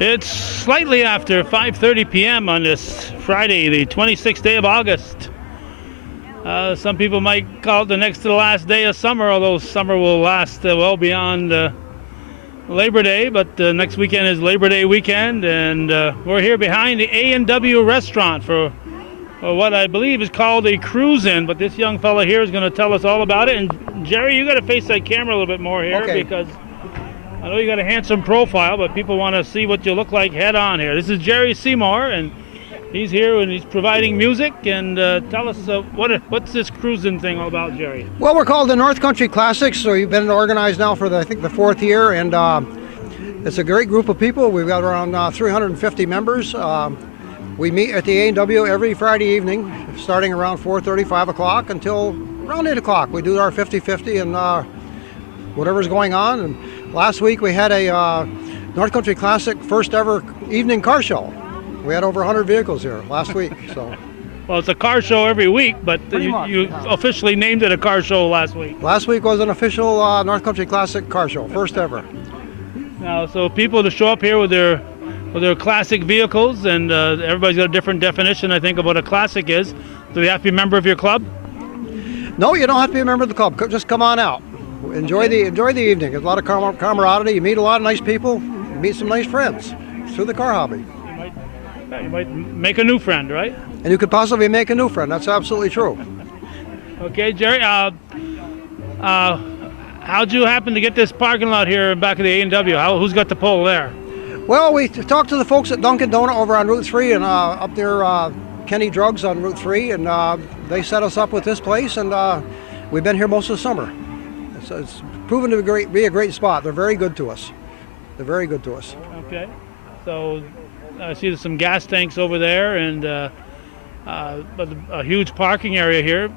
It's slightly after 5:30 p.m. on this Friday, the 26th day of August. Some people might call it the next to the last day of summer, although summer will last well beyond Labor Day. But next weekend is Labor Day weekend, and we're here behind the A&W restaurant for what I believe is called a cruise-in. But this young fella here is going to tell us all about it. And Jerry, you got to face that camera a little bit more here, because I know you got a handsome profile, but people want to see what you look like head on here. This is Jerry Seymour, and he's here and he's providing music. And tell us what's this cruising thing all about, Jerry? Well, we're called the North Country Classics, so we've been organized now for I think the fourth year, and it's a great group of people. We've got around 350 members. We meet at the A&W every Friday evening, starting around 4:30, 5 o'clock until around 8 o'clock. We do our 50-50 and whatever's going on. And last week we had a North Country Classic first ever evening car show. We had over 100 vehicles here last week. So, well, it's a car show every week, but you officially named it a car show last week. Last week was an official North Country Classic car show, first ever. Now, so people to show up here with their classic vehicles, and everybody's got a different definition, I think, of what a classic is. Do they have to be a member of your club? No, you don't have to be a member of the club. Just come on out. Enjoy the evening. There's a lot of camaraderie. You meet a lot of nice people. You meet some nice friends through the car hobby. You might make a new friend, right? And you could possibly make a new friend. That's absolutely true. Okay, Jerry. How'd you happen to get this parking lot here in back of the A&W? Who's got the pull there? Well, we talked to the folks at Dunkin' Donut over on Route 3 and up there, Kenny Drugs on Route 3, and they set us up with this place, and we've been here most of the summer. It's proven to be a great spot. They're very good to us. They're very good to us. Okay. So I see there's some gas tanks over there, and a huge parking area here.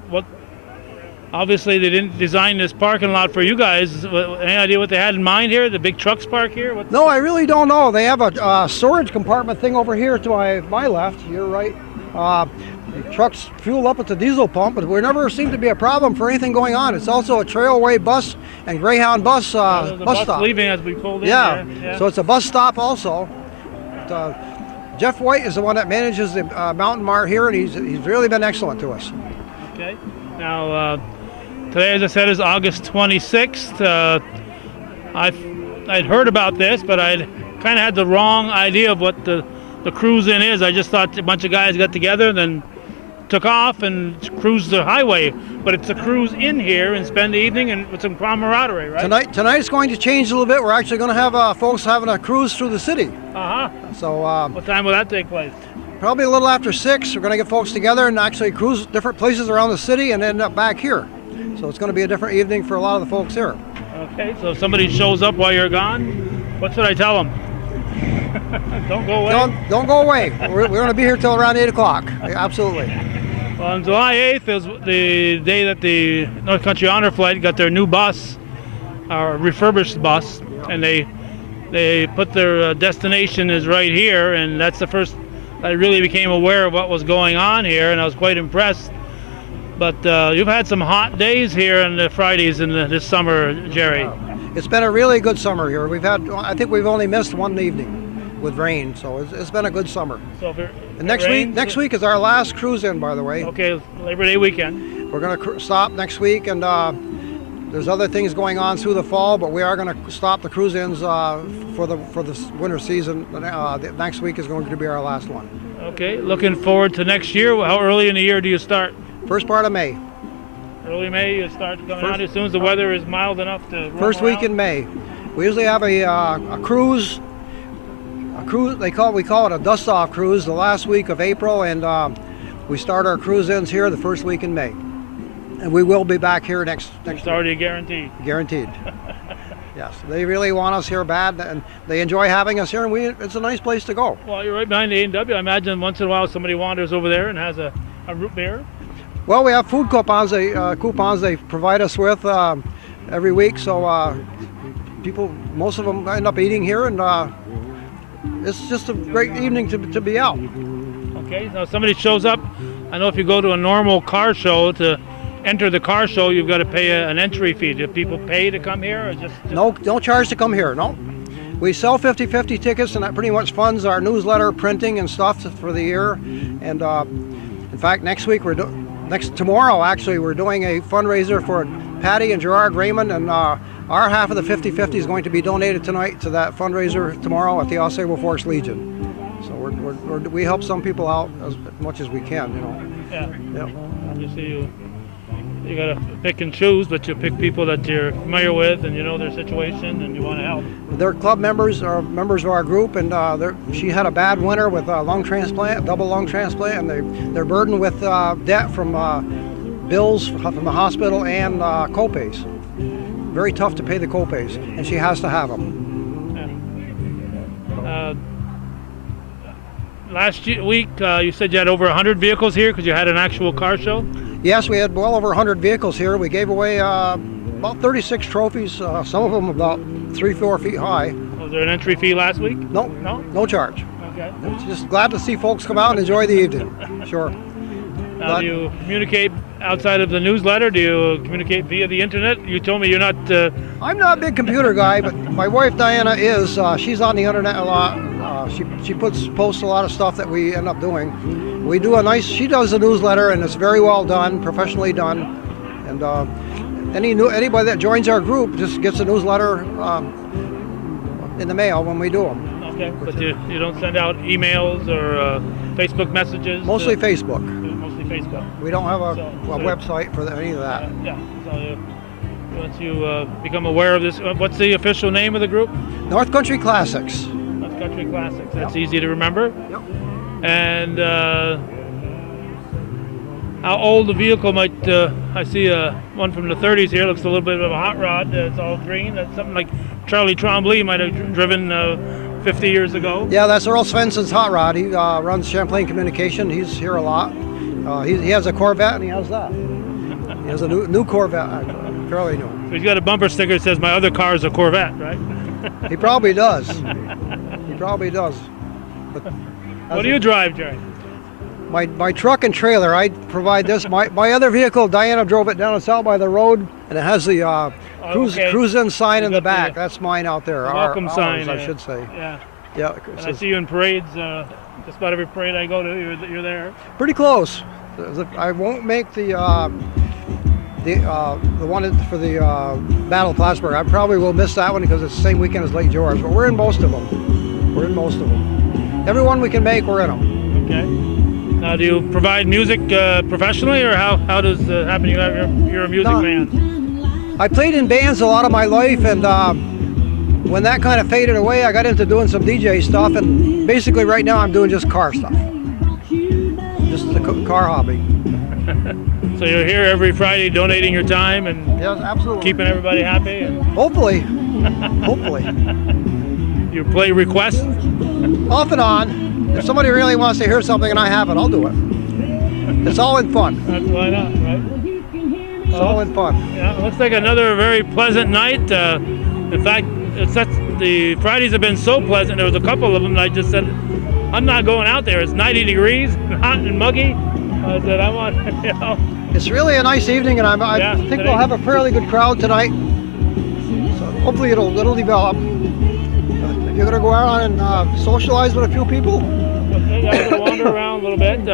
Obviously, they didn't design this parking lot for you guys. Any idea what they had in mind here? The big trucks park here? No, I really don't know. They have a storage compartment thing over here to my left. You're right. Trucks fuel up at the diesel pump, but there never seemed to be a problem for anything going on. It's also a Trailway bus and Greyhound bus bus stop. Leaving as we pulled in. Yeah, so it's a bus stop also. Jeff White is the one that manages the Mountain Mart here, and he's really been excellent to us. Okay. Now, today, as I said, is August 26th. I'd heard about this, but I'd kind of had the wrong idea of what the cruise-in is. I just thought a bunch of guys got together and then took off and cruised the highway. But it's a cruise in here and spend the evening and with some camaraderie, right? Tonight's going to change a little bit. We're actually going to have folks having a cruise through the city. Uh-huh. So what time will that take place? Probably a little after 6. We're going to get folks together and actually cruise different places around the city and end up back here. So it's going to be a different evening for a lot of the folks here. Okay, so if somebody shows up while you're gone, what should I tell them? Don't go away? Don't go away. We're going to be here till around 8 o'clock. Absolutely. Well, on July 8th is the day that the North Country Honor Flight got their new bus, our refurbished bus, and they put their destination is right here, and that's the first I really became aware of what was going on here, and I was quite impressed. But you've had some hot days here on the Fridays in this summer, Jerry. It's been a really good summer here. I think we've only missed one evening with rain, so it's been a good summer. So and next week is our last cruise in, by the way. Okay, Labor Day weekend. We're going to stop next week, and there's other things going on through the fall, but we are going to stop the cruise-ins for the winter season. Next week is going to be our last one. Okay, looking forward to next year. How early in the year do you start? First part of May. Early May, you start coming out as soon as the weather is mild enough to roam First week around? in May. We usually have a cruise. We call it a dust-off cruise the last week of April, and we start our cruise-ins here the first week in May. And we will be back here next It's already guaranteed. Guaranteed. Yes, they really want us here bad, and they enjoy having us here, and it's a nice place to go. Well, you're right behind the A&W. I imagine once in a while somebody wanders over there and has a root beer. Well, we have food coupons they provide us with every week, so most of them end up eating here, and it's just a great evening to be out. Okay, now somebody shows up. I know if you go to a normal car show, to enter the car show, you've got to pay an entry fee. Do people pay to come here, or just... No charge to come here, no. We sell 50/50 tickets, and that pretty much funds our newsletter printing and stuff for the year. And in fact, tomorrow actually, we're doing a fundraiser for Patty and Gerard Raymond, and our half of the 50/50 is going to be donated tonight to that fundraiser tomorrow at the Osceola Forks Legion. So we help some people out as much as we can, you know. Yeah. Obviously, you got to pick and choose, but you pick people that you're familiar with and you know their situation and you want to help. Their club members are members of our group, and she had a bad winter with a lung transplant, double lung transplant, and they're burdened with debt from bills from the hospital and co-pays. Very tough to pay the co-pays, and she has to have them. Yeah. Last week, you said you had over 100 vehicles here because you had an actual car show? Yes, we had well over 100 vehicles here. We gave away about 36 trophies, some of them about 3-4 feet high. Was there an entry fee last week? No charge. Okay. Just glad to see folks come out and enjoy the evening. Sure. Now, do you communicate outside of the newsletter? Do you communicate via the internet? You told me you're not... I'm not a big computer guy, but my wife Diana is. She's on the internet a lot. She posts a lot of stuff that we end up doing. She does a newsletter, and it's very well done, professionally done. And anybody that joins our group just gets a newsletter in the mail when we do them. Okay, but you don't send out emails or Facebook messages? Mostly Facebook. Mostly Facebook. We don't have a website for any of that. So once you become aware of this, what's the official name of the group? North Country Classics. North Country Classics. That's easy to remember. Yep. And how old the vehicle might, I see one from the 30s here, looks a little bit of a hot rod. It's all green. That's something like Charlie Trombley might have driven 50 years ago. Yeah, that's Earl Svensson's hot rod. He runs Champlain Communication. He's here a lot. He has a Corvette, and he has that. He has a new Corvette, fairly new. So he's got a bumper sticker that says, "My other car is a Corvette," right? He probably does. He probably does. But what do you drive, Jerry? My truck and trailer, I provide this. My other vehicle, Diana drove it down and south by the road, and it has the cruise in sign in the back. That's mine out there. Welcome sign, I should say. Yeah. Yeah. And I see you in parades. Just about every parade I go to, you're there. Pretty close. I won't make the one for the Battle of Plattsburgh. I probably will miss that one because it's the same weekend as Lake George. But we're in most of them. Every one we can make, we're in them. Okay. Now, do you provide music professionally, or how does it happen? You're a music man. I played in bands a lot of my life, and when that kind of faded away, I got into doing some DJ stuff, and basically right now I'm doing just car stuff. Just the car hobby. So you're here every Friday donating your time and yes, absolutely. Keeping everybody happy? And... Hopefully. Hopefully. You play requests? Off and on. If somebody really wants to hear something and I have it, I'll do it. It's all in fun. That's why not, right? It's all in fun. Yeah, it looks like another very pleasant night. In fact, the Fridays have been so pleasant. There was a couple of them that I just said, I'm not going out there. It's 90 degrees, hot and muggy. I said, I want, you know. It's really a nice evening, and I think we'll have a fairly good crowd tonight. So hopefully it'll develop. You're going to go out and socialize with a few people? Okay, I'm going to wander around a little bit.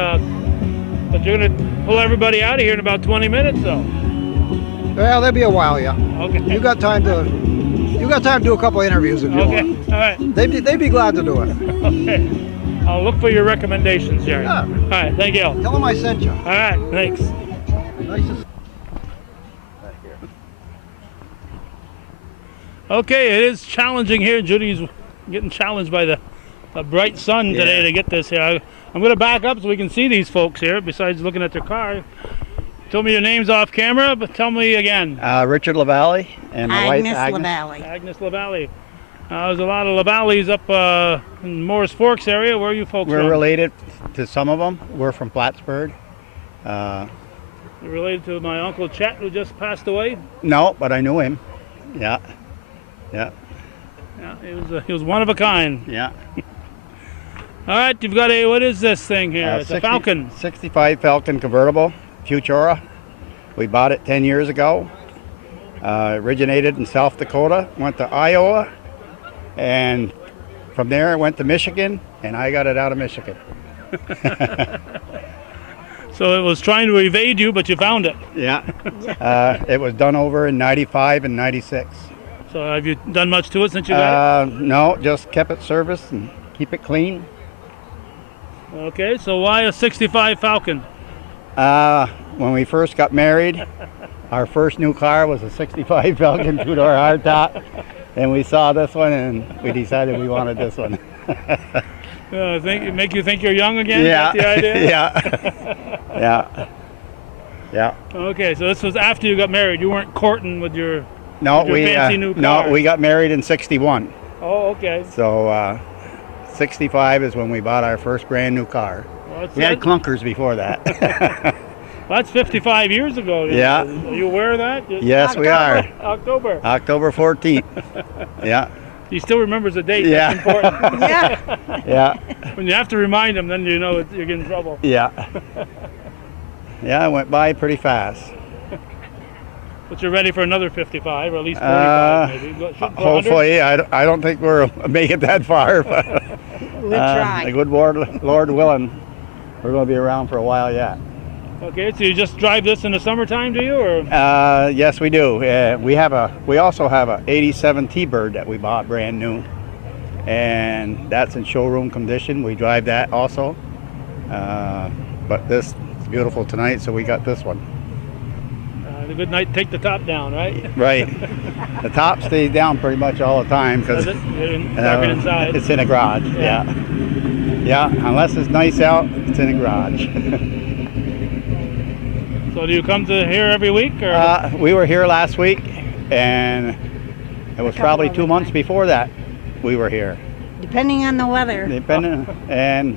But you're going to pull everybody out of here in about 20 minutes, though. Well, there'll be a while, yeah. Okay. You got time to do a couple of interviews if you want. Okay, all right. They'd be glad to do it. Okay. I'll look for your recommendations, Jerry. Yeah. All right, thank you. Tell them I sent you. All right, thanks. Nice to see you. Okay, it is challenging here. Judy's getting challenged by the bright sun today to get this here. I'm going to back up so we can see these folks here, besides looking at their car. Tell me your names off camera, but tell me again. Richard LaValle and my wife Agnes. LaValle. Agnes LaValle. There's a lot of LaValles up in Morris Forks area. Where are you folks from? We're related to some of them. We're from Plattsburgh. You're related to my Uncle Chet, who just passed away? No, but I knew him. Yeah. Yeah, he was one of a kind. Yeah. All right, you've got what is this thing here? It's a Falcon. 65 Falcon convertible, Futura. We bought it 10 years ago. Originated in South Dakota, went to Iowa, And from there, I went to Michigan, and I got it out of Michigan. So it was trying to evade you, but you found it. Yeah. It was done over in 95 and 96. So have you done much to it since you got No, just kept it serviced and keep it clean. it? Okay, so why a 65 Falcon? When we first got married, our first new car was a 65 Falcon two-door hardtop, and we saw this one and we decided we wanted this one. Make you think you're young again? Yeah. That's the idea? Yeah. Yeah. Okay, so this was after you got married. You weren't courting with your No, with your fancy new car. no, we got married in 61. Oh, okay. So 65 is when we bought our first brand new car. Well, We had clunkers before that. that's 55 years ago. Yeah. Are you aware of that? Yes, we are. October. October 14th. Yeah. He still remembers the date. Yeah. That's important. Yeah. When you have to remind him, then you know you're getting in trouble. Yeah. Yeah, it went by pretty fast. But you're ready for another 55, or at least 45 maybe. Should go 100? Hopefully, I don't think we'll make it that far, but We'll try. the good Lord willing, we're going to be around for a while yet. Okay, so you just drive this in the summertime, do you? Or Yes, we do. We also have a 87 T-Bird that we bought brand new, and that's in showroom condition. We drive that also, but this is beautiful tonight, so we got this one. the good night, take the top down, right? Right. The top stays down pretty much all the time because Does it? Park it inside. it's in a garage. Yeah. Yeah, unless it's nice out, it's in a garage. So do you come to here every week, or? We were here last week, and it was probably 2 months before that we were here. Depending on the weather. And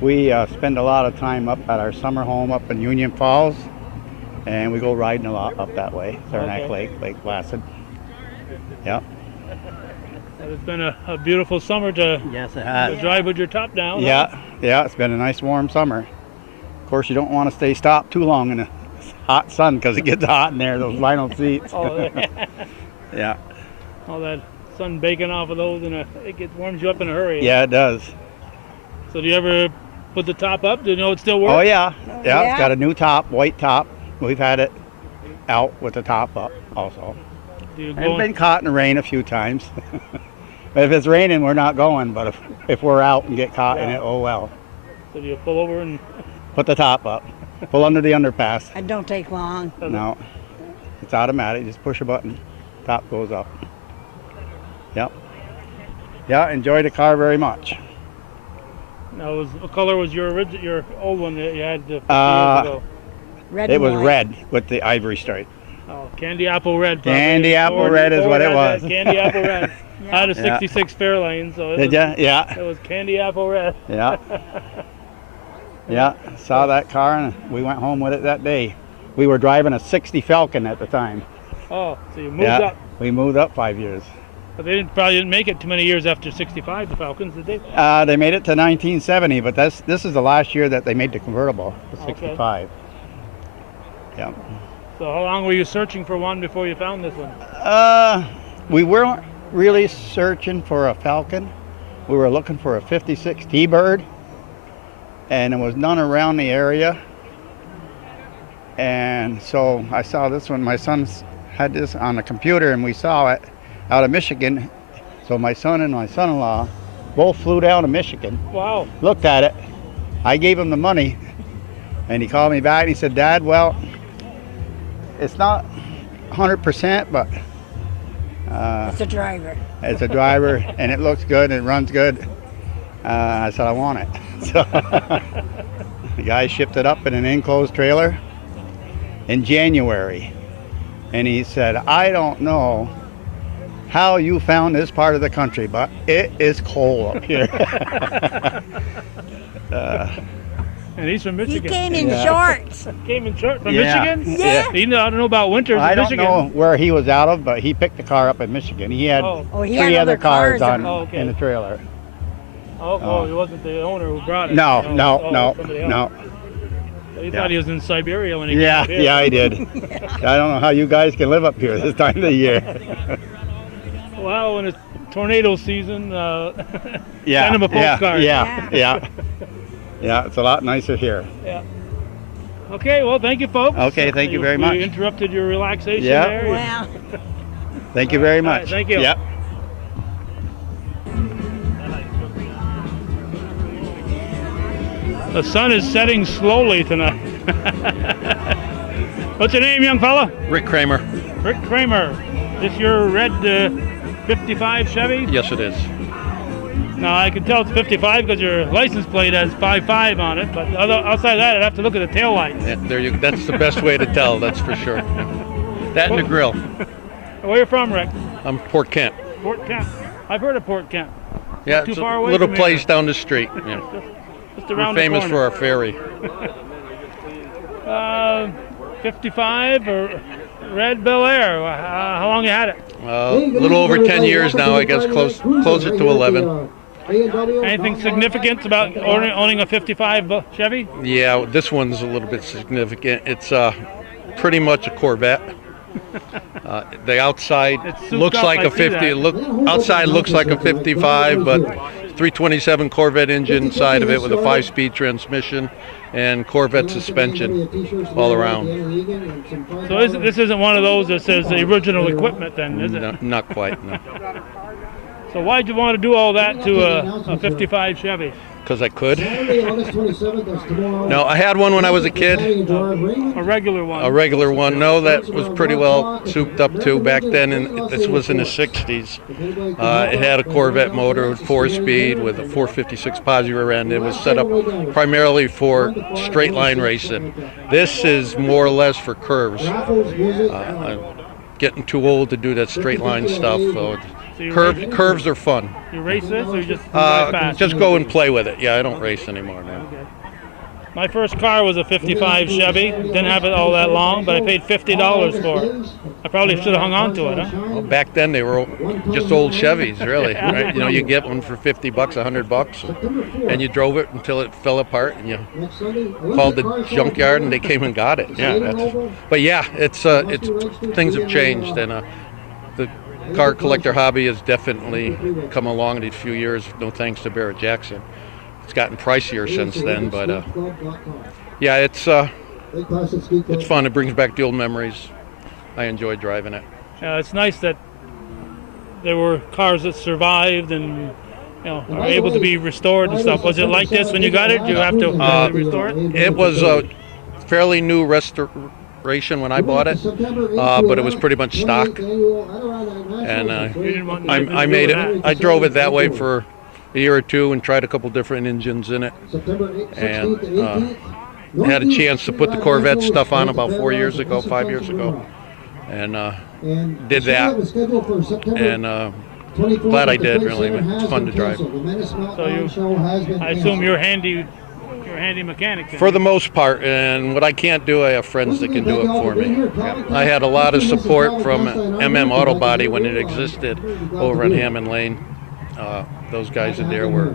we spend a lot of time up at our summer home up in Union Falls, and we go riding a lot up that way, Saranac Okay. Lake Placid. Yep. It's been a beautiful summer to Yes, it has. drive with your top down. Yeah, it's been a nice warm summer. Of course, you don't want to stay stopped too long in the hot sun because it gets hot in there, those vinyl seats. Oh, Yeah. all that sun baking off of those, and it warms you up in a hurry. Yeah, it does. So do you ever put the top up? Do you know it still works? Oh, yeah. Yeah, Yeah. it's got a new top, white top. We've had it out with the top up also. Do you I've go been caught in the rain a few times. But if it's raining, we're not going. But if we're out and get caught in it, oh well. so do you pull over and Put the top up. Pull under the underpass. It don't take long. No, it's automatic. Just push a button. Top goes up. Yep. Yeah, enjoy the car very much. now what color was your old one that you had 50 years ago? Red It and was white. red with the ivory stripe. Oh, candy apple red. Probably. Candy apple red is what it had was. that, Candy apple red. Yeah. I had a 66 Fairlane, so Did ya? Yeah. it was candy apple red. Yeah. Yeah. Saw that car and we went home with it that day. We were driving a 60 Falcon at the time. Oh, so you moved up. We moved up 5 years. But they probably didn't make it too many years after 65, the Falcons, did they? They made it to 1970, but this is the last year that they made the convertible, the Okay. 65. Yeah. So how long were you searching for one before you found this one? We weren't really searching for a Falcon. We were looking for a 56 T-Bird, and there was none around the area. And so I saw this one. My son's had this on the computer, and we saw it out of Michigan. So my son and my son-in-law both flew down to Michigan, Wow. looked at it. I gave him the money, and he called me back and he said, "Dad, well, it's not 100%, but It's a driver. it's a driver and it looks good and it runs good." I said, "I want it." So the guy shipped it up in an enclosed trailer in January, and he said, "I don't know how you found this part of the country, but it is cold up here." And he's from He Michigan. came in Yeah. shorts. Came in short from Yeah. Michigan? Yeah. I don't know about winters I in don't Michigan. know where he was out of, but he picked the car up in Michigan. He had Oh, Oh, he three had other cars on Oh, okay. in the trailer. he wasn't the owner who brought it. No, Oh, no, oh, no, somebody else. no. He Yeah. thought he was in Siberia when he Yeah, came here. yeah, I did. I don't know how you guys can live up here this time of the year. Well, when it's tornado season, Yeah, send them a postcard. yeah. It's a lot nicer here. Yeah. Okay, well, thank you, folks. Okay, thank you very much. We interrupted your relaxation Yeah. there. Well, Thank you very much. right, thank you. Yep. The sun is setting slowly tonight. What's your name, young fella? Rick Kramer. Rick Kramer. This your red 55 Chevy? Yes, it is. Now, I can tell it's 55 because your license plate has 55 on it, but outside of that, I'd have to look at the tail lights. Yeah, that's the best way to tell, that's for sure. That and the grill. Where you from, Rick? I'm Port Kent. Port Kent. I've heard of Port Kent. Yeah, Too it's far a away little from place here. down the street. Yeah. Just We're around famous the for our corner. ferry. 55 or red Bel Air. How long you had it? A little over 10 years now, I guess, closer to 11. Anything significant about owning a 55 Chevy? Yeah, this one's a little bit significant. It's pretty much a Corvette. The outside It's souped looks up, like I a see 50. that. Outside looks like a 55, but 327 Corvette engine inside of it with a 5-speed transmission and Corvette suspension all around. So this isn't one of those that says the original equipment then, is it? No, not quite, no. So why'd you want to do all that to a 55 Chevy? Because I could. No, I had one when I was a kid. A regular one? A regular one. No, that was pretty well souped up too back then, and this was in the 60s. It had a Corvette motor, 4-speed with a 456 posi rear end. It was set up primarily for straight line racing. This is more or less for curves. I'm getting too old to do that straight line stuff. So curves are fun. You race this or you just drive fast? Just go and play with it. Yeah, I don't race anymore now. Okay. My first car was a 55 Chevy. Didn't have it all that long, but I paid $50 for it. I probably should have hung on to it, huh? Well, back then they were just old Chevys, really. Right? You know, you get one for $50, $100, and you drove it until it fell apart, and you called the junkyard, and they came and got it. Yeah, but yeah, it's things have changed, and the car collector hobby has definitely come along in a few years, no thanks to Barrett Jackson. It's gotten pricier since then, but yeah, it's fun. It brings back the old memories. I enjoy driving it. It's nice that there were cars that survived and are able to be restored and stuff. Was it like this when you got it? Did you have to restore it? It was a fairly new restoration when I bought it, but it was pretty much stock. And I made it. I drove it that way for a year or two and tried a couple different engines in it, and had a chance to put the Corvette stuff on about 5 years ago, and did that, and glad I did. Really, it's fun to drive. So I assume you're a handy mechanic then. For the most part, and what I can't do, I have friends that can do it for me. I had a lot of support from MM Auto Body when it existed over on Hammond Lane. Those guys in there were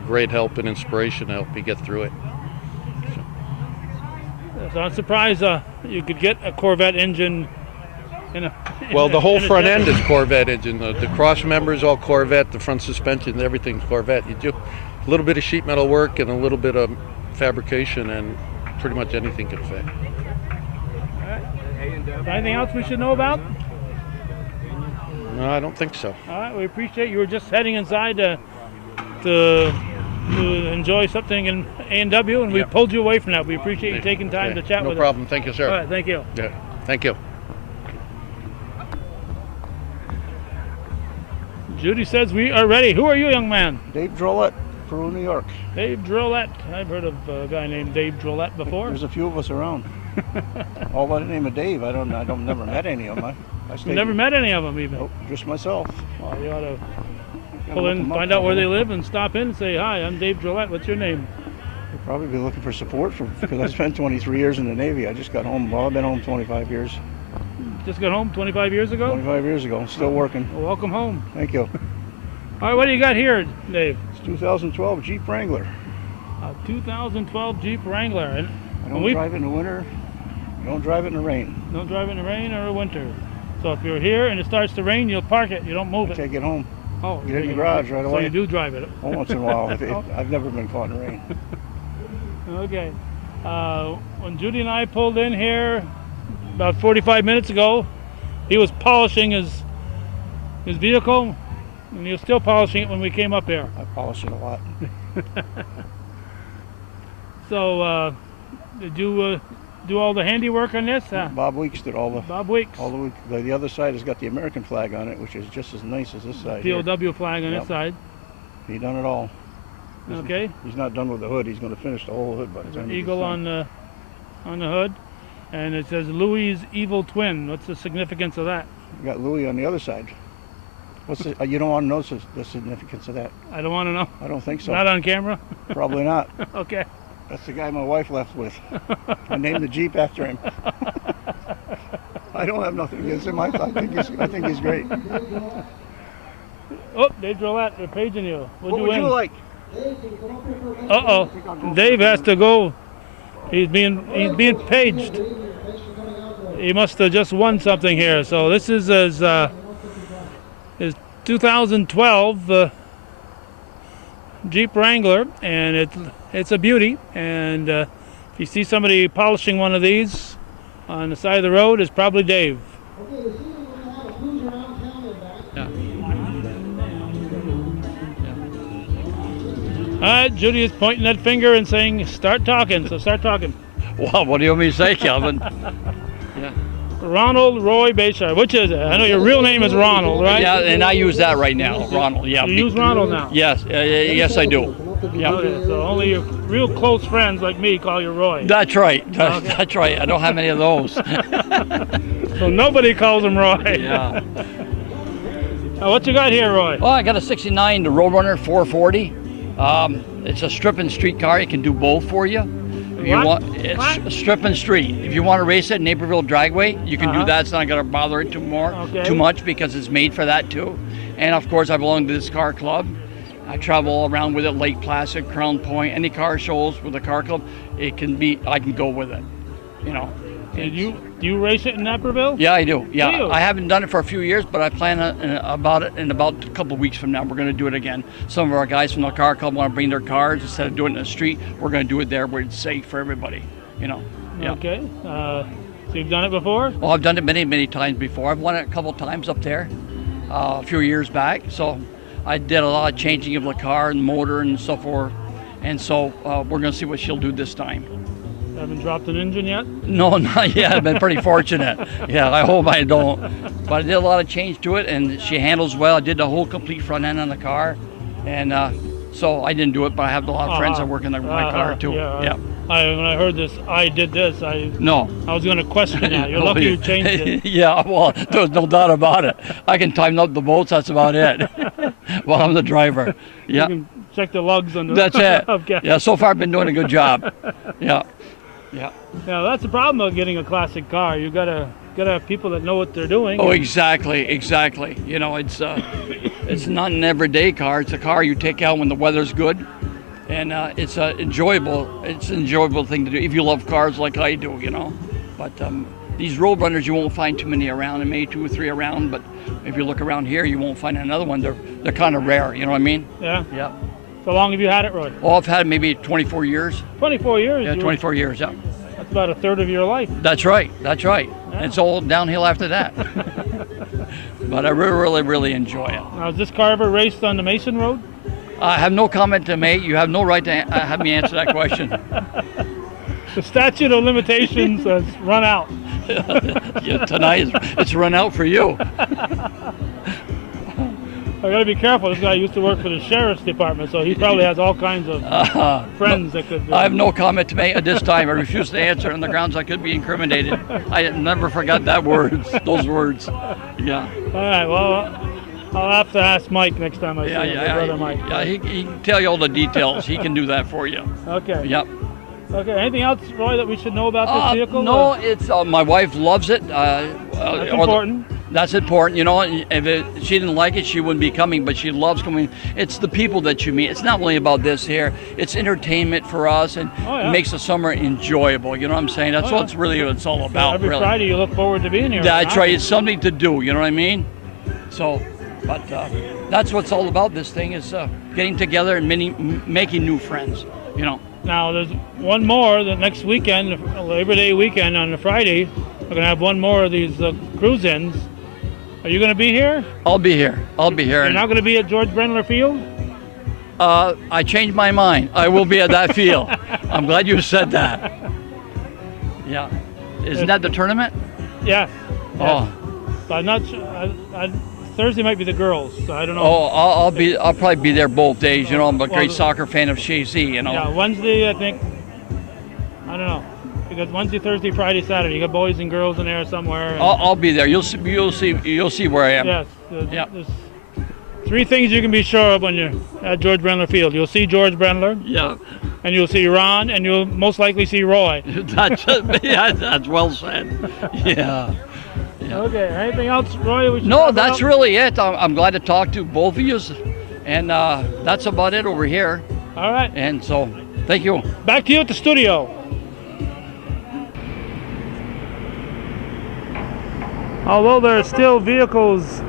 great help and inspiration to help me get through it. So I'm surprised you could get a Corvette engine Well, the whole front end is Corvette engine. The cross members all Corvette, the front suspension, everything's Corvette. You do a little bit of sheet metal work and a little bit of fabrication, and pretty much anything can fit. All right. Anything else we should know about? No, I don't think so. All right, we appreciate you were just heading inside to enjoy something in A&W, and we pulled you away from that. We appreciate you taking time to chat with us. No problem. Thank you, sir. All right, thank you. Yeah, thank you. Judy says we are ready. Who are you, young man? Dave Drollette, Peru, New York. Dave Drollette. I've heard of a guy named Dave Drollette before. There's a few of us around. All by the name of Dave. I don't never met any of them. You never met any of them even? Nope, just myself. Well, you ought to pull in, find out where they live, and stop in and say, hi, I'm Dave Drollette. What's your name? You'll probably be looking for support because I spent 23 years in the Navy. I just got home. Well, I've been home 25 years. Just got home 25 years ago? 25 years ago. Still working. Well, welcome home. Thank you. All right, what do you got here, Dave? It's 2012 Jeep Wrangler. A 2012 Jeep Wrangler. And I don't drive it in the winter. I don't drive it in the rain. Don't drive it in the rain or the winter. So if you're here and it starts to rain, you'll park it. You don't move it. Take it home. Oh, Get in the garage right so away. you do drive it. Well, once in a while. I've never been caught in the rain. Okay. When Judy and I pulled in here about 45 minutes ago, he was polishing his vehicle, and he was still polishing it when we came up here. I polish it a lot. So, did you do all the handiwork on this? Bob Weeks did all the. Bob Weeks. The other side has got the American flag on it, which is just as nice as this side. here. POW flag on Yep. this side. He done it all. Okay. He's not done with the hood. He's going to finish the whole hood by the time. he gets Eagle done. on the hood, and it says Louis' evil twin. What's the significance of that? You got Louis on the other side. What's the, you don't want to know the significance of that? I don't want to know. I don't think so. Not on camera. Probably not. Okay. That's the guy my wife left with. I named the Jeep after him. I don't have nothing against him. I think he's great. Oh, Dave Drillette, they're paging you. What would you like? Uh-oh. Dave has to go. He's being paged. He must have just won something here. So this is his 2012 Jeep Wrangler, and it's a beauty. And if you see somebody polishing one of these on the side of the road, it's probably Dave. Yeah. All right, Judy is pointing that finger and saying, start talking. So start talking. Well, what do you want me to say, Calvin? Yeah. Ronald Roy Bayshire. Which is it? I know your real name is Ronald, right? Yeah, and I use that right now, Ronald. Yeah. You use Ronald now? Yes, yes, I do. Yeah. Okay, so only your real close friends like me call you Roy. That's right. Okay. That's right. I don't have many of those. So nobody calls him Roy. Yeah. What you got here, Roy? Well, I got a '69 Roadrunner 440. It's a strip and street car. It can do both for you. If you What? want, What? it's strip and street. If you want to race it in Naperville Dragway, you can do that. It's not going to bother it too much because it's made for that too. And of course, I belong to this car club. I travel all around with it, Lake Placid, Crown Point, any car shows with the car club. It can be, I can go with it. You know. Do you race it in Naperville? Yeah, I do. Yeah, Do you? I haven't done it for a few years, but I plan about it in about a couple of weeks from now. We're going to do it again. Some of our guys from the car club want to bring their cars instead of doing it in the street. We're going to do it there where it's safe for everybody. You know. Yeah. Okay. So you've done it before? Well, I've done it many, many times before. I've won it a couple times up there a few years back. So I did a lot of changing of the car and motor and so forth. And so we're going to see what she'll do this time. Haven't dropped an engine yet? No, not yet. I've been pretty fortunate. Yeah, I hope I don't. But I did a lot of change to it, and she handles well. I did the whole complete front end on the car. And so I didn't do it, but I have a lot of friends that work in my car too. Yeah. When I heard this, I did this. I was going to question that. You're lucky you changed it. Yeah, well, there's no doubt about it. I can tighten up the bolts. That's about it. While I'm the driver. Yeah. You can check the lugs on the. That's it. Okay. Yeah. So far, I've been doing a good job. Yeah. Yeah. Yeah, that's the problem of getting a classic car. You gotta have people that know what they're doing. Oh, exactly. You know, it's not an everyday car. It's a car you take out when the weather's good, and it's an enjoyable thing to do if you love cars like I do. You know, but these Roadrunners you won't find too many around, and maybe 2 or 3 around. But if you look around here, you won't find another one. They're kind of rare. You know what I mean? Yeah. Yeah. So long have you had it, Roy? Oh, I've had it maybe 24 years. 24 years? Yeah, 24 years, yeah. That's about a third of your life. That's right. Yeah. It's all downhill after that. But I really enjoy it. Now, has this car ever raced on the Mason Road? I have no comment to make. You have no right to have me answer that question. The statute of limitations has run out. Yeah, tonight it's run out for you. I gotta be careful. This guy used to work for the sheriff's department, so he probably has all kinds of friends that could. I have no comment to make at this time. I refuse to answer on the grounds I could be incriminated. I never forgot those words. Yeah. All right. Well, I'll have to ask Mike next time I see him. My brother Mike. Yeah, he can tell you all the details. He can do that for you. Okay. Yep. Okay. Anything else, Roy, that we should know about this vehicle? No, it's my wife loves it. That's important. That's important, you know. If she didn't like it, she wouldn't be coming. But she loves coming. It's the people that you meet. It's not only about this here. It's entertainment for us, and it makes the summer enjoyable. You know what I'm saying? That's what it's all about. Every really. Friday you look forward to being here. That's right. It's something to do. You know what I mean? So But that's what's all about. This thing is getting together and making new friends. You know. Now there's one more the next weekend, Labor Day weekend on a Friday. We're going to have one more of these cruise-ins. Are you going to be here? I'll be here. You're not going to be at George Brendler Field? I changed my mind. I will be at that field. I'm glad you said that. Yeah. Isn't that the tournament? Yeah. Oh. But I'm not sure. Thursday might be the girls, so I don't know. Oh, I'll probably be there both days. You know, I'm a great soccer fan of Shazy. You know. Yeah, Wednesday I think. I don't know. You got Wednesday, Thursday, Friday, Saturday. You got boys and girls in there somewhere. I'll be there. You'll see where I am. Yes. Yeah. There's 3 things you can be sure of when you're at George Brendler Field. You'll see George Brendler. Yeah. And you'll see Ron, and you'll most likely see Roy. That's well said. Yeah. Okay. Anything else, Roy? No, that's really it. I'm glad to talk to both of you, and that's about it over here. All right. And so, thank you. Back to you at the studio. Although there are still vehicles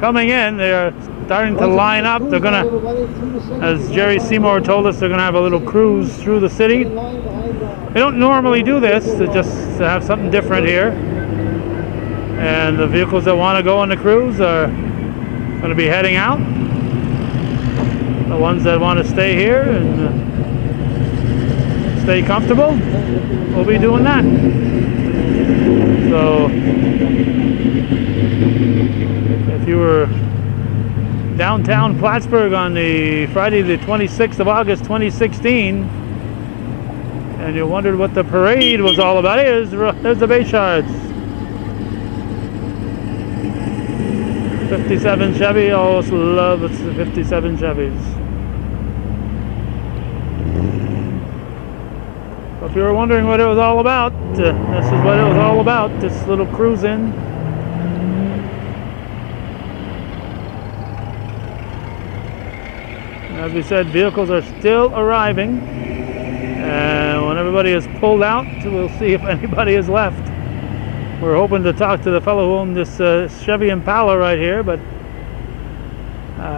coming in, they are starting to line up. They're going to, as Jerry Seymour told us, they're going to have a little cruise through the city. They don't normally do this, they just have something different here. And the vehicles that want to go on the cruise are going to be heading out. The ones that want to stay here and stay comfortable will be doing that. So if you were downtown Plattsburgh on the Friday the 26th of August 2016 and you wondered what the parade was all about, there's the Bayshards. 57 Chevy, I always love the 57 Chevys. So if you were wondering what it was all about, this is what it was all about, this little cruise in. As we said, vehicles are still arriving, and when everybody is pulled out, we'll see if anybody is left. We're hoping to talk to the fellow who owned this Chevy Impala right here, but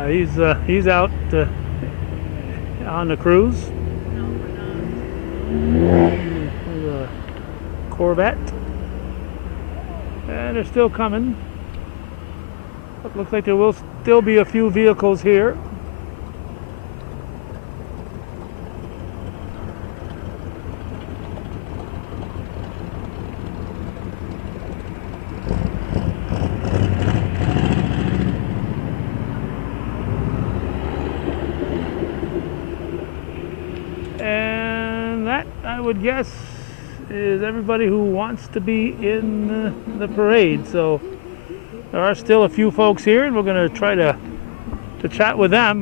he's out on the cruise. There's a Corvette, and they're still coming. It looks like there will still be a few vehicles here. I would guess is everybody who wants to be in the parade. So there are still a few folks here, and we're going to try to chat with them.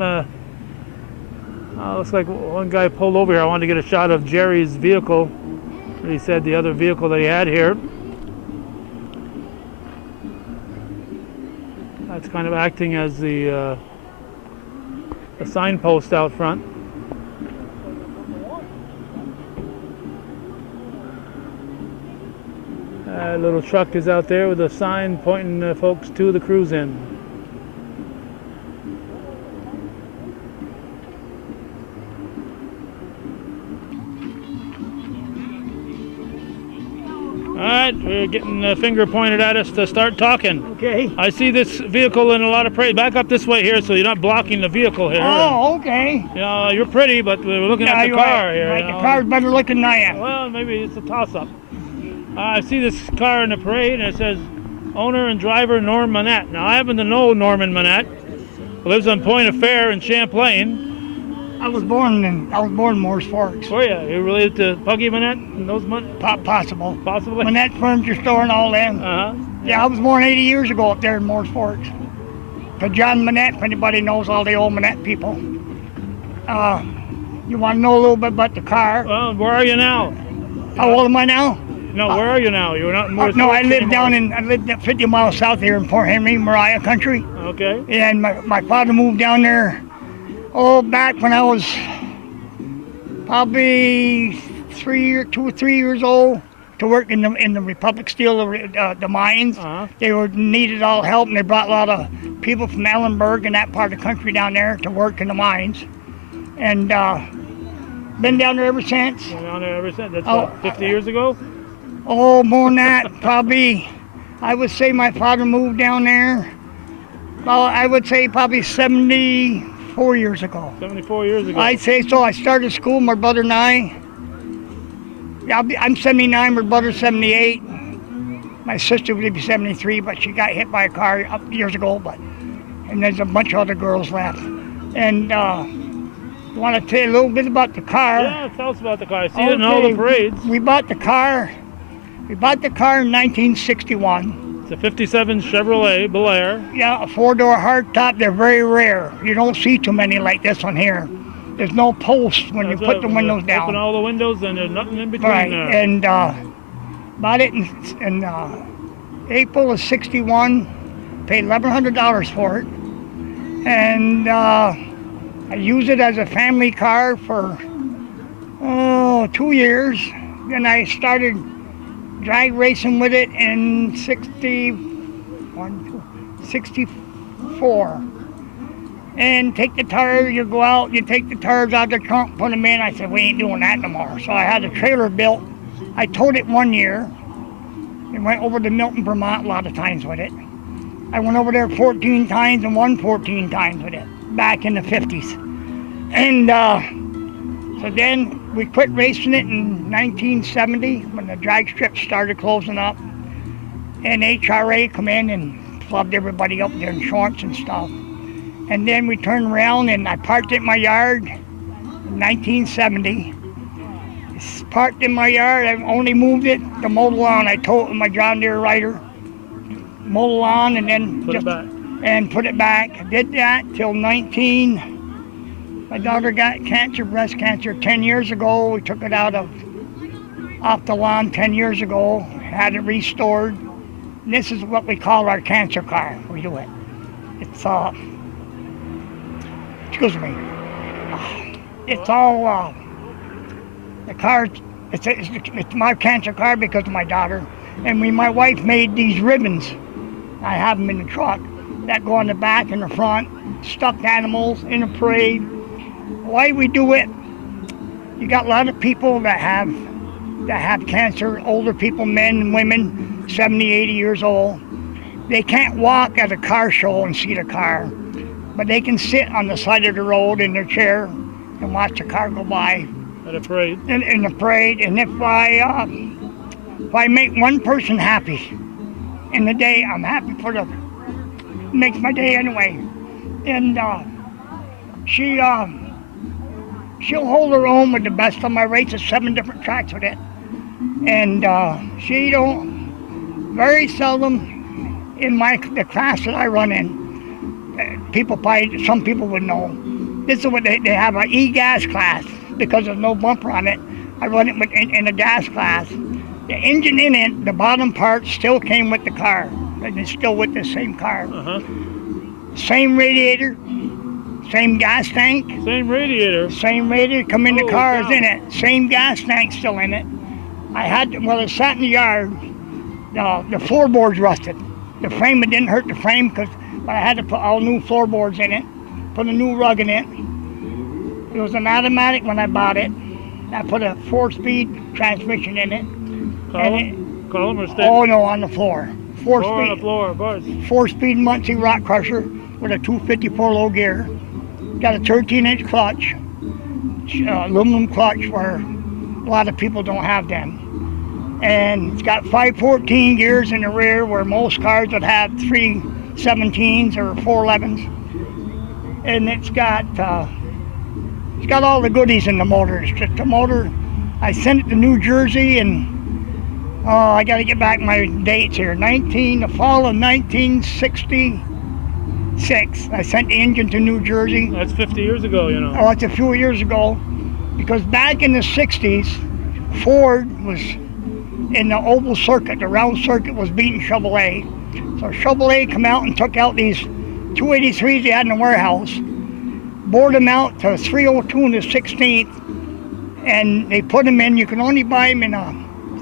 Looks like one guy pulled over here. I wanted to get a shot of Jerry's vehicle. He said the other vehicle that he had here. That's kind of acting as the signpost out front. A little truck is out there with a sign pointing folks to the cruise in. All right, we're getting a finger pointed at us to start talking. Okay. I see this vehicle in a lot of parade. Back up this way here so you're not blocking the vehicle here. Oh, okay. You know, you're pretty, but we're looking at the car here. Right. The car's better looking than I am. Well, maybe it's a toss-up. I see this car in the parade, and it says owner and driver Norm Manette. Now, I happen to know Norman Manette. He lives on Point of Fair in Champlain. I was born in Moore's Forks. Were you? You related to Puggy Manette and those Possible. Possibly? Manette Furniture Store and all them. Uh-huh. Yeah, I was born 80 years ago up there in Moore's Forks. To John Manette, if anybody knows all the old Manette people. You want to know a little bit about the car? Well, where are you now? How old am I now? No, where are you now? You're not in Moore's No, Forks I lived anymore. I lived 50 miles south here in Port Henry, Mariah country. Okay. And my father moved down there, back when I was probably 2 or 3 years old. to work in the Republic Steel, the mines. They needed all help, and they brought a lot of people from Ellenburg and that part of the country down there to work in the mines. And been down there ever since. Been down there ever since. That's what, 50 years ago? Oh, more than that, probably. I would say my father moved down there. Well, I would say probably 74 years ago. 74 years ago. I'd say so. I started school, my brother and I. I'm 79, my brother's 78. My sister would be 73, but she got hit by a car years ago. And there's a bunch of other girls left. And I want to tell you a little bit about the car. Yeah, tell us about the car. I see it in all the parades. We bought the car in 1961. It's a 57 Chevrolet Bel Air. Yeah, a 4-door hardtop. They're very rare. You don't see too many like this one here. There's no posts when you put the windows down. Open all the windows and there's nothing in between right. there. And bought it in April of '61. Paid $1,100 for it. And I used it as a family car for 2 years. Then I started drag racing with it in 64. And take the tires, you go out, you take the tires out of the trunk, put them in. I said, we ain't doing that no more. So I had a trailer built. I towed it 1 year and went over to Milton, Vermont a lot of times with it. I went over there 14 times and won 14 times with it back in the 50s. And so then we quit racing it in 1970 when the drag strips started closing up. And HRA come in and flubbed everybody up, their insurance and stuff. And then we turned around and I parked it in my yard in 1970. It's parked in my yard. I only moved it to mow the lawn. I towed it with my John Deere rider, mow the lawn, and then put it back. I did that till my daughter got cancer, breast cancer, 10 years ago. We took it off the lawn 10 years ago, had it restored. And this is what we call our cancer car. We do it. It's excuse me. It's all the car. It's my cancer car because of my daughter, and my wife made these ribbons. I have them in the truck that go on the back and the front. Stuffed animals in a parade. Why we do it? You got a lot of people that have cancer. Older people, men and women, 70, 80 years old. They can't walk at a car show and see the car. But they can sit on the side of the road in their chair and watch the car go by. At a parade. In a parade. And if I make one person happy in the day, I'm happy for them. It makes my day anyway. And she'll hold her own with the best of my races, 7 different tracks with it. And she don't, very seldom in the class that I run in, some people would know. This is what they have an E-gas class because there's no bumper on it. I run it in a gas class. The engine in it, the bottom part still came with the car. And it's still with the same car. Same radiator, same gas tank. Same radiator come in the car is in it. Same gas tank still in it. It sat in the yard. The floorboards rusted. The frame, it didn't hurt the frame but I had to put all new floorboards in it, put a new rug in it. It was an automatic when I bought it. I put a 4-speed transmission in it. Column or stick? Oh no, on the floor. 4-speed. On the floor, of course. 4-speed Muncie rock crusher with a 254 low gear. Got a 13-inch clutch, aluminum clutch where a lot of people don't have them. And it's got 514 gears in the rear where most cars would have 317s or 411s. And it's got all the goodies in the motor. It's just a motor. I sent it to New Jersey and I got to get back my dates here. The fall of 1966. I sent the engine to New Jersey. That's 50 years ago, you know. Oh, it's a few years ago. Because back in the 60s, Ford was in the oval circuit. The round circuit was beating Chevrolet. So Chevrolet come out and took out these 283s they had in the warehouse, bored them out to 302 and the 16th, and they put them in. You can only buy them in a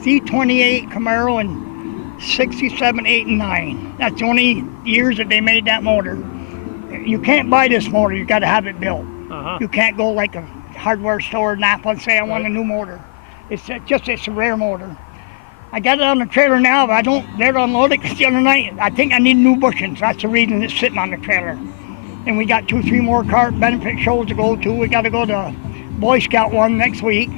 Z28 Camaro in 67, 8, and 9. That's the only years that they made that motor. You can't buy this motor. You got to have it built. You can't go like a hardware store in Napa and say I want a new motor. It's a rare motor. I got it on the trailer now, but I don't dare to unload it because the other night I think I need new bushings. That's the reason it's sitting on the trailer. And we got 2-3 more car benefit shows to go to. We got to go to Boy Scout one next week.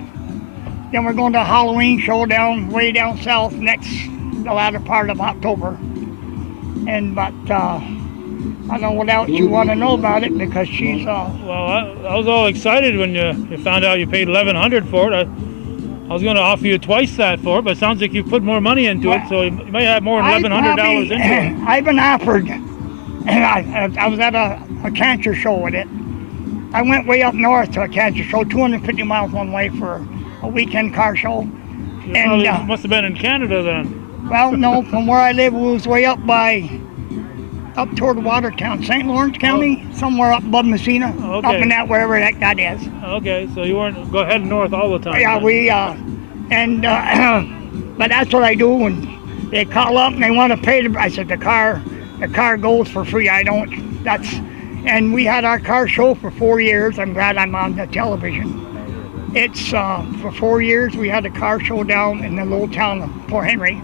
Then we're going to a Halloween show way down south the latter part of October. But I don't know what else you want to know about it because she's. Well, I was all excited when you found out you paid $1,100 for it. I was going to offer you twice that for it, but it sounds like you put more money into it, so you may have more than $1,100 into it. I've been offered, and I was at a cancer show with it. I went way up north to a cancer show, 250 miles one way for a weekend car show. You must have been in Canada then. Well, no, from where I live, it was way up toward Watertown, St. Lawrence County, somewhere up above Messina, up in that, wherever the heck that is. Okay, so you weren't heading north all the time. Yeah, but that's what I do when they call up and they want to pay. I said the car goes for free. I don't. And we had our car show for 4 years. I'm glad I'm on the television. It's for 4 years we had a car show down in the little town of Port Henry.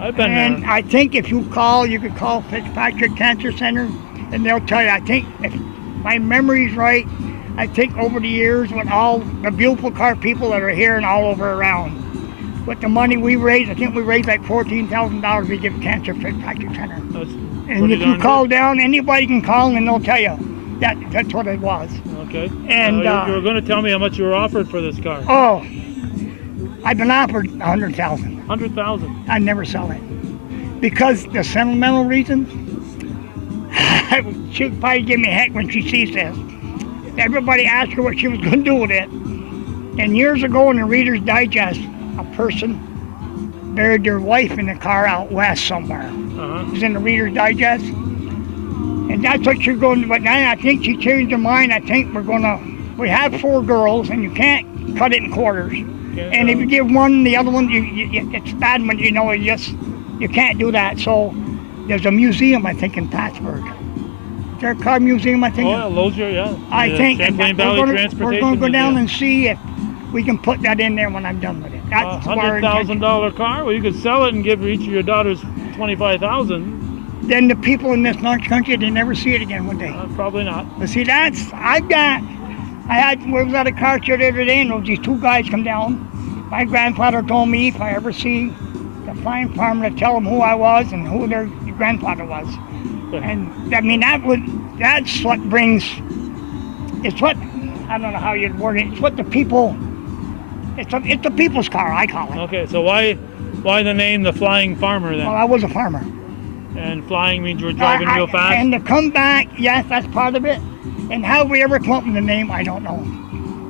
I've been and there. I think if you could call Fitzpatrick Cancer Center, and they'll tell you. I think if my memory's right, I think over the years with all the beautiful car people that are here and all over around, with the money we raised, I think we raised like $14,000 we give Cancer Fitzpatrick Center. And if you call down, anybody can call and they'll tell you that's what it was. Okay. And you were going to tell me how much you were offered for this car. Oh, I've been offered $100,000. $100,000. I never sell it because the sentimental reasons. She'll probably give me heck when she sees this. Everybody asked her what she was going to do with it. And years ago in the Reader's Digest, a person buried their wife in the car out west somewhere. It was in the Reader's Digest. And that's what she's going to do. But now I think she changed her mind. I think we have 4 girls and you can't cut it in quarters. And if you give one, the other one, it's bad when you can't do that. So there's a museum, I think, in Plattsburgh. Is there a car museum, I think? Oh, yeah, Lozier, yeah. I think Champlain Valley Transportation we're going to go down Museum. and see if we can put that in there when I'm done with it. That's $100,000 car? Well, you could sell it and give each of your daughters $25,000. Then the people in this large country, they never see it again, would they? Probably not. But see, we was at a car show the other day, and these 2 guys come down. My grandfather told me if I ever see the fine farmer to tell them who I was and who their grandfather was. And I mean, that's what brings, it's what, I don't know how you'd word it, it's what the people, it's the people's car, I call it. Okay, so why the name The Flying Farmer then? Well, I was a farmer. And flying means you were driving real fast? And to come back, yes, that's part of it. And how we ever come up with the name, I don't know.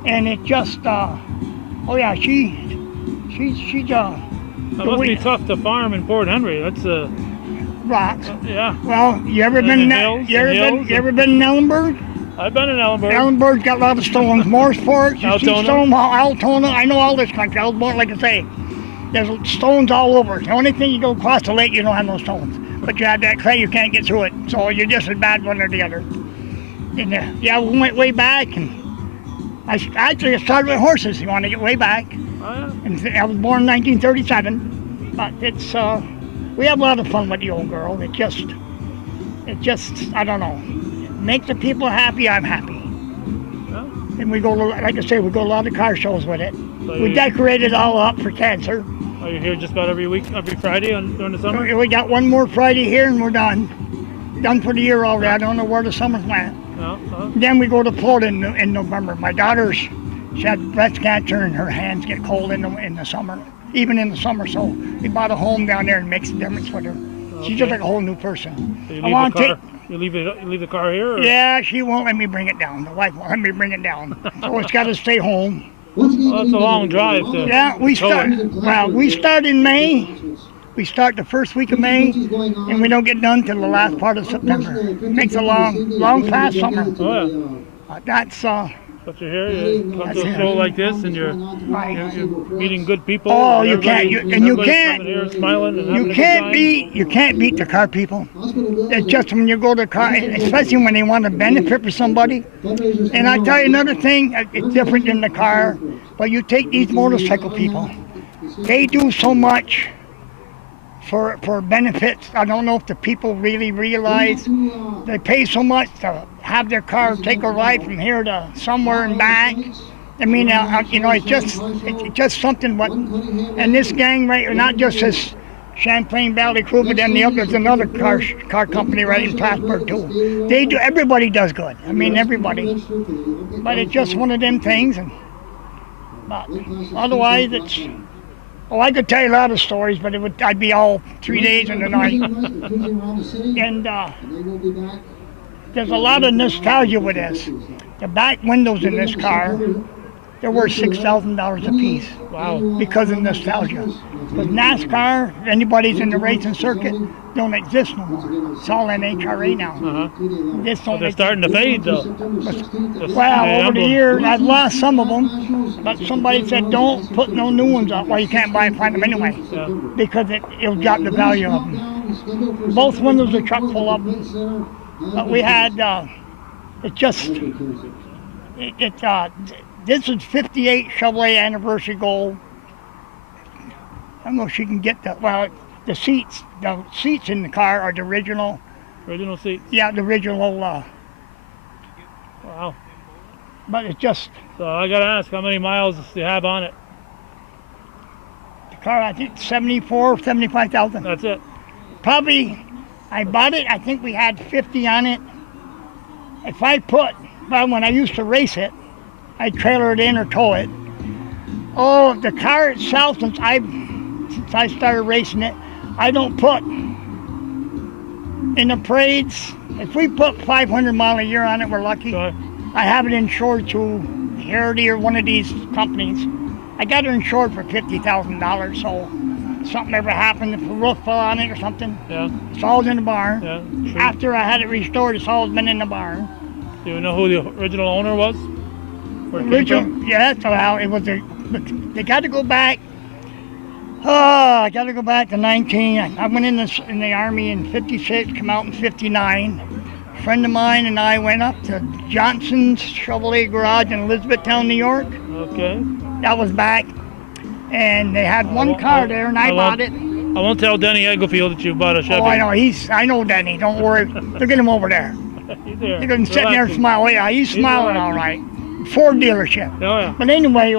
And it just, oh yeah, she's That must be tough to farm in Port Henry. That's rocks. Yeah. Well, you ever been in Ellenburg? I've been in Ellenburg. Ellenburg's got a lot of stones. Morrisport, Altona. I know all this country. I was born, like I say, there's stones all over. The only thing you go across the lake, you don't have no stones. But you have that clay, you can't get through it. So you're just as bad one or the other. And yeah, we went way back, and I started with horses. You want to get way back. And I was born in 1937. But it's we have a lot of fun with the old girl. It just I don't know. Makes the people happy. I'm happy. Well, and we go, like I say, we go to a lot of car shows with it. So we decorate it all up for cancer. Are you here just about every week, every Friday during the summer? We got one more Friday here and we're done. Done for the year already. I don't know where the summer's went. Then we go to Florida in November. My daughter's, she had breast cancer and her hands get cold in the summer, even in the summer. So we bought a home down there and makes a difference with her. Okay. She's just like a whole new person. So you leave the car here? Or? Yeah, she won't let me bring it down. The wife won't let me bring it down. So it's got to stay home. Well, that's a long drive. Yeah, we start in May. We start the first week of May, and we don't get done till the last part of September. It makes a long, fast summer. Oh, yeah. That's But you're here, you come to a show like this, and you're meeting good people. Oh, you can't, everybody's coming here smiling and having a good time. you can't beat the car people. It's just when you go to the car, especially when they want to benefit for somebody. And I tell you another thing, it's different than the car, but you take these motorcycle people, they do so much for benefits. I don't know if the people really realize they pay so much to have their car take a ride from here to somewhere and back. I mean, it's just something. But and this gang, right, not just this Champlain Valley crew, but then there's another car company right in Plattsburgh too. They do. Everybody does good. I mean, everybody. But it's just one of them things. But otherwise, it's. Oh, I could tell you a lot of stories, but I'd be all 3 days and a night. And there's a lot of nostalgia with this. The back windows in this car, they're worth $6,000 a piece. Wow. Because of nostalgia. Because NASCAR, anybody's in the racing circuit, don't exist no more. It's all NHRA now. They're starting to fade, though. Well, over the years, I've lost some of them, but somebody said don't put no new ones up. Well, you can't buy and find them anyway, because it'll drop the value of them. Both windows are chock full of them. But we had, this is 58 Chevrolet anniversary gold. I don't know if she can get that. Well, the seats in the car are the original. Original seats? Yeah, the original. Wow. But it's just. So I got to ask, how many miles do you have on it? The car, I think 75,000. That's it? Probably, I bought it, I think we had 50 on it. If I when I used to race it, I'd trailer it in or tow it. Oh, the car itself, since I started racing it, I don't put in the parades. If we put 500 mile a year on it, we're lucky. Sure. I have it insured to Heritage or one of these companies. I got it insured for $50,000, so if something ever happened, if a roof fell on it or something, it's all in the barn. Yeah, sure. After I had it restored, it's all been in the barn. Do you know who the original owner was? Yeah, so it was they got to go back. Oh, I got to go back to 19. I went in the Army in 56, come out in 59. A friend of mine and I went up to Johnson's Chevrolet Garage in Elizabethtown, New York. Okay. That was back. And they had one car there, and I bought it. I won't tell Denny Egglesfield that you bought a Chevy. Oh, I know. I know Denny. Don't worry. Look at him over there. He's there. He's sitting there smiling. Yeah, he's smiling all right. Ford dealership. Oh, yeah. But anyway,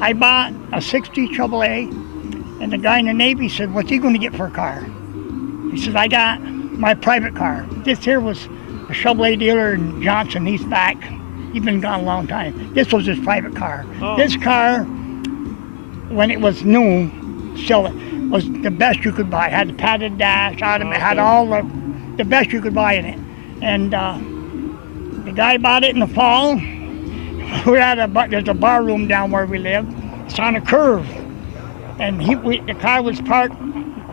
I bought a 60 Chevrolet, and the guy in the Navy said, "What's he going to get for a car?" He says, "I got my private car." This here was a Chevrolet dealer in Johnson. He's back. He's been gone a long time. This was his private car. Oh. This car, when it was new, still was the best you could buy. It had the padded dash on it. It had all the best you could buy in it. And the guy bought it in the fall. There's a bar room down where we live. It's on a curve. And the car was parked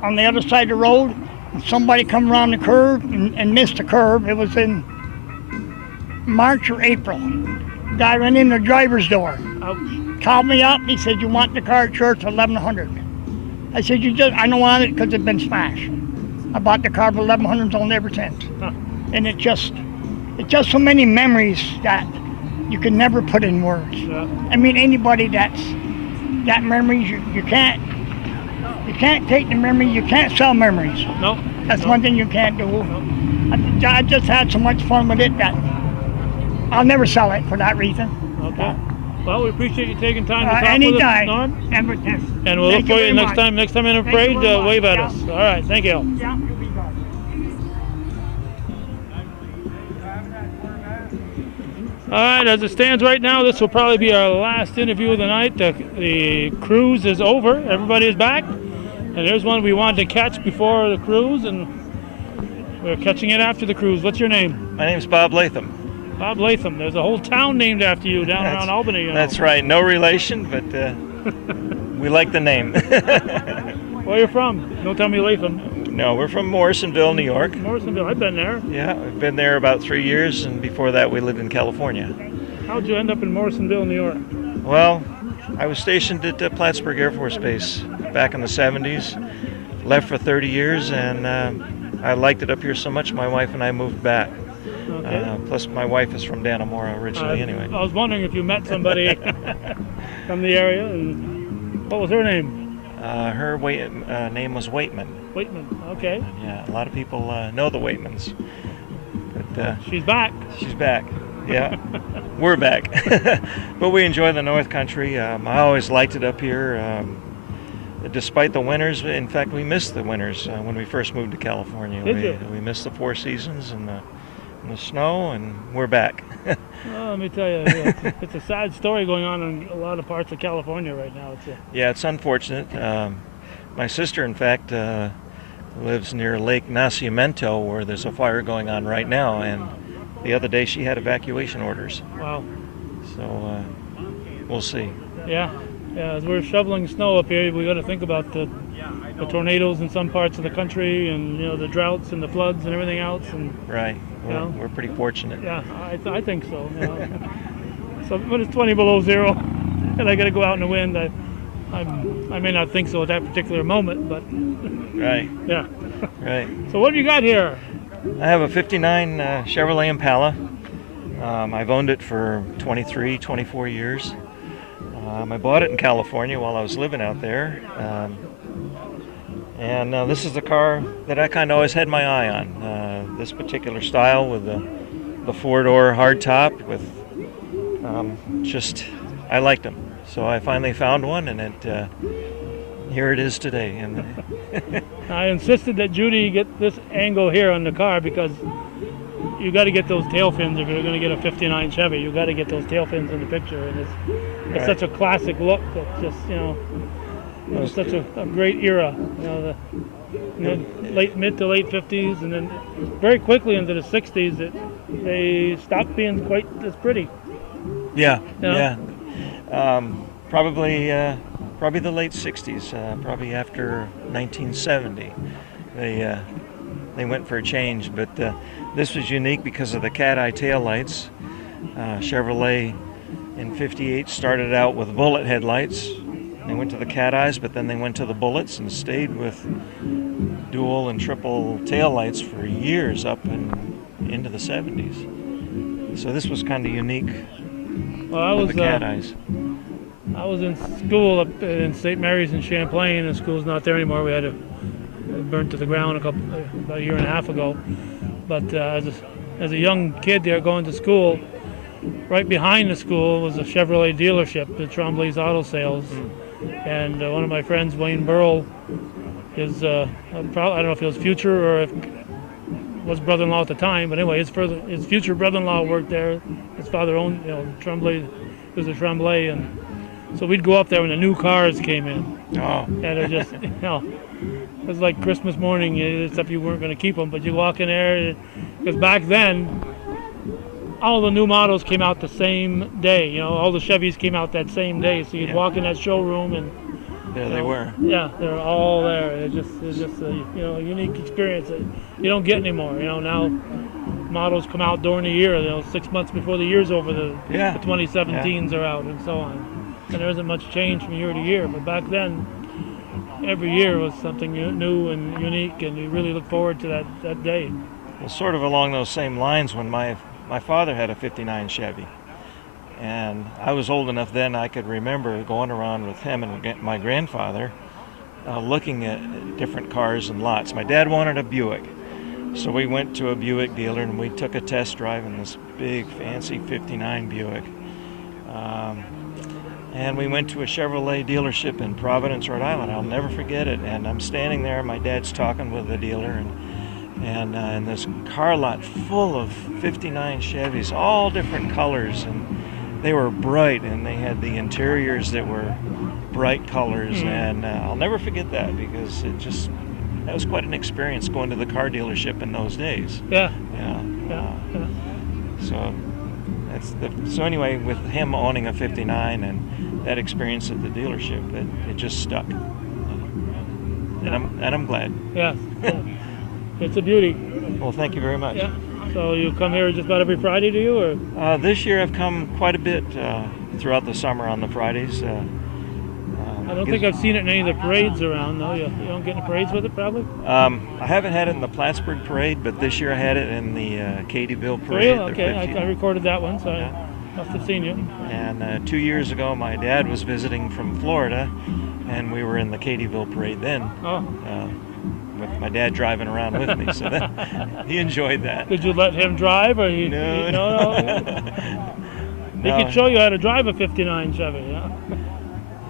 on the other side of the road. And somebody come around the curve and missed the curve. It was in March or April. The guy went in the driver's door. Ouch. Called me up. He said, "You want the car at church for $1,100. I said, I don't want it because it's been smashed. I bought the car for $1,100 and ever since. Huh. And it's just so many memories that you can never put in words. Yeah. I mean, anybody got memories, you can't take the memory, you can't sell memories. No. That's one thing you can't do. No. I just had so much fun with it that I'll never sell it for that reason. Okay. Well, we appreciate you taking time to talk anytime. with us, Norm. Anytime. And we'll look for you next time in a parade, wave at us. All right, thank you. Yeah, you'll be good. All right, as it stands right now, this will probably be our last interview of the night. The cruise is over. Everybody is back. And there's one we wanted to catch before the cruise, and we're catching it after the cruise. What's your name? My name's Bob Latham. Bob Latham. There's a whole town named after you down around Albany. You know. That's right. No relation, but we like the name. Where are you from? Don't tell me Latham. No, we're from Morrisonville, New York. Morrisonville, I've been there. Yeah, we've been there about 3 years, and before that we lived in California. How'd you end up in Morrisonville, New York? Well, I was stationed at Plattsburgh Air Force Base back in the 70s. Left for 30 years, and I liked it up here so much, my wife and I moved back. Okay. Plus, my wife is from Dannemora originally, anyway. I was wondering if you met somebody from the area, and what was her name? Her name was Waitman. Waitman, okay. Yeah, a lot of people know the Waitmans. But, she's back. She's back. Yeah, we're back. But we enjoy the North Country. I always liked it up here. Despite the winters, in fact, we missed the winters when we first moved to California. Did you? We missed the 4 seasons and the snow, and we're back. Well, let me tell you, it's a sad story going on in a lot of parts of California right now. Yeah, it's unfortunate. My sister, in fact, lives near Lake Nacimiento, where there's a fire going on right now, and the other day she had evacuation orders. Wow. So we'll see. Yeah, as we're shoveling snow up here, we got to think about the tornadoes in some parts of the country, and the droughts and the floods and everything else. And right, we're pretty fortunate. Yeah, I think so. So when it's 20 below zero, and I got to go out in the wind, I may not think so at that particular moment, but right. Yeah. Right. So what have you got here? I have a 59 Chevrolet Impala. I've owned it for 23, 24 years. I bought it in California while I was living out there. And this is the car that I kind of always had my eye on. This particular style with the 4-door hardtop with I liked them. So I finally found one, and here it is today. And I insisted that Judy get this angle here on the car because you got to get those tail fins if you're going to get a 59 Chevy. You got to get those tail fins in the picture, and it's right. Such a classic look that just it was such a great era. The mid to late 50s, and then very quickly into the 60s, they stopped being quite as pretty. Yeah, yeah. Probably the late 60s, probably after 1970. They went for a change, but this was unique because of the cat eye tail lights. Chevrolet in 58 started out with bullet headlights. They went to the cat eyes, but then they went to the bullets and stayed with dual and triple tail lights for years up and into the 70s. So this was kind of unique. Well, with the cat eyes. I was in school up in St. Mary's in Champlain. The school's not there anymore. We had it burnt to the ground about a year and a half ago. But as a young kid there going to school, right behind the school was a Chevrolet dealership, the Tremblay's Auto Sales. And one of my friends, Wayne Burrell, I don't know if he was future or if was brother-in-law at the time, but anyway, his future brother-in-law worked there. His father owned, Tremblay, was a Tremblay, and so we'd go up there when the new cars came in. Oh. And it just, it was like Christmas morning, except you weren't going to keep them, but you walk in there, because back then, all the new models came out the same day. All the Chevys came out that same day, so you'd walk in that showroom and there they were. Yeah, they're all there. It's just a unique experience that you don't get anymore. Now models come out during the year. 6 months before the year's over, the 2017s are out and so on. And there isn't much change from year to year. But back then, every year was something new and unique, and you really look forward to that day. Well, sort of along those same lines, when my father had a 59 Chevy. And I was old enough then I could remember going around with him and my grandfather looking at different cars and lots. My dad wanted a Buick. So we went to a Buick dealer and we took a test drive in this big fancy 59 Buick. And we went to a Chevrolet dealership in Providence, Rhode Island. I'll never forget it. And I'm standing there, my dad's talking with the dealer, and in this car lot full of 59 Chevys, all different colors, and they were bright, and they had the interiors that were bright colors, and I'll never forget that because that was quite an experience going to the car dealership in those days. Yeah. So anyway, with him owning a 59 and that experience at the dealership, it just stuck. and I'm glad. Yeah. It's a beauty. Well, thank you very much. Yeah. So you come here just about every Friday, do you? Or? This year I've come quite a bit throughout the summer on the Fridays. I don't think I've seen it in any of the parades around, though. You don't get in the parades with it, probably? I haven't had it in the Plattsburgh parade, but this year I had it in the Katyville parade. Really? Okay, I recorded that one, so I must have seen you. And 2 years ago, my dad was visiting from Florida, and we were in the Katyville parade then. Oh. With my dad driving around with me, so he enjoyed that. Did you let him drive, or No. He could show you how to drive a '59 Chevy. Yeah.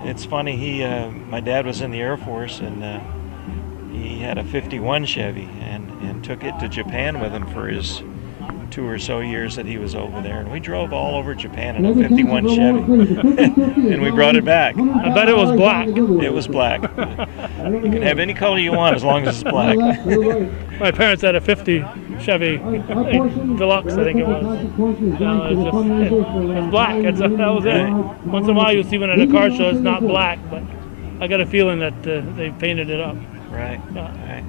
It's funny. My dad was in the Air Force, and he had a '51 Chevy, and took it to Japan with him for his 2 or so years that he was over there, and we drove all over Japan in a '51 Chevy, and we brought it back. I bet it was black. It was black. You can have any color you want as long as it's black. My parents had a '50 Chevy Deluxe, I think it was. No, it was black. That was it. Once in a while you'll see one at a car show, it's not black, but I got a feeling that they painted it up. Right. Yeah. Right.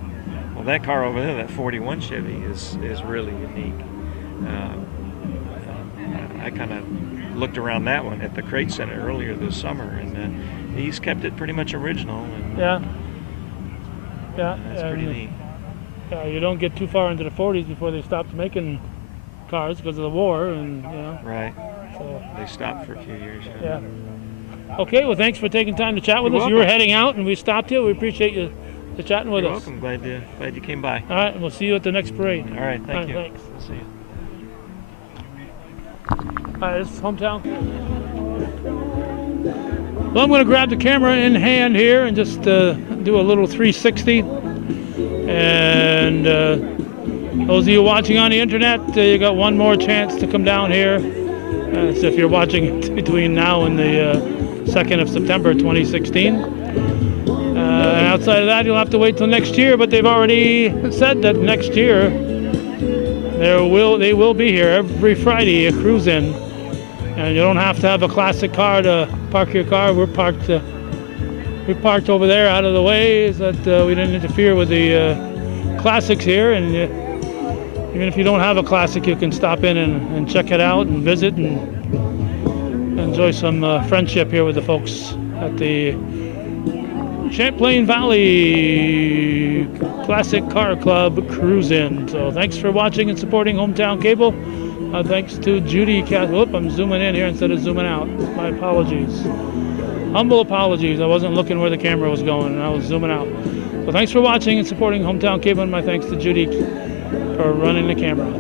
Well, that car over there, that '41 Chevy, is really unique. I kind of looked around that one at the Crate Center earlier this summer, and he's kept it pretty much original. And, yeah. That's pretty neat. You don't get too far into the '40s before they stopped making cars because of the war, and Right. So they stopped for a few years. Yeah. Okay. Well, thanks for taking time to chat with us. You're You were welcome. heading out, and we stopped you. We appreciate you chatting with You're us. welcome. Glad you came by. All right. And we'll see you at the next parade. All right. Thank you. Thanks. We'll see you. All right, this is Hometown. Well, I'm going to grab the camera in hand here and just do a little 360. And those of you watching on the internet, you got one more chance to come down here. So if you're watching it between now and the 2nd of September 2016. And outside of that, you'll have to wait till next year. But they've already said that next year they will be here every Friday, a cruise in. And you don't have to have a classic car to park your car. We parked over there out of the way so that we didn't interfere with the classics here. And even if you don't have a classic, you can stop in and check it out and visit and enjoy some friendship here with the folks at the Champlain Valley Classic Car Club Cruise In. So thanks for watching and supporting Hometown Cable. Thanks to Judy Whoop, I'm zooming in here instead of zooming out. My apologies. Humble apologies. I wasn't looking where the camera was going and I was zooming out. So thanks for watching and supporting Hometown Cable, and my thanks to Judy for running the camera.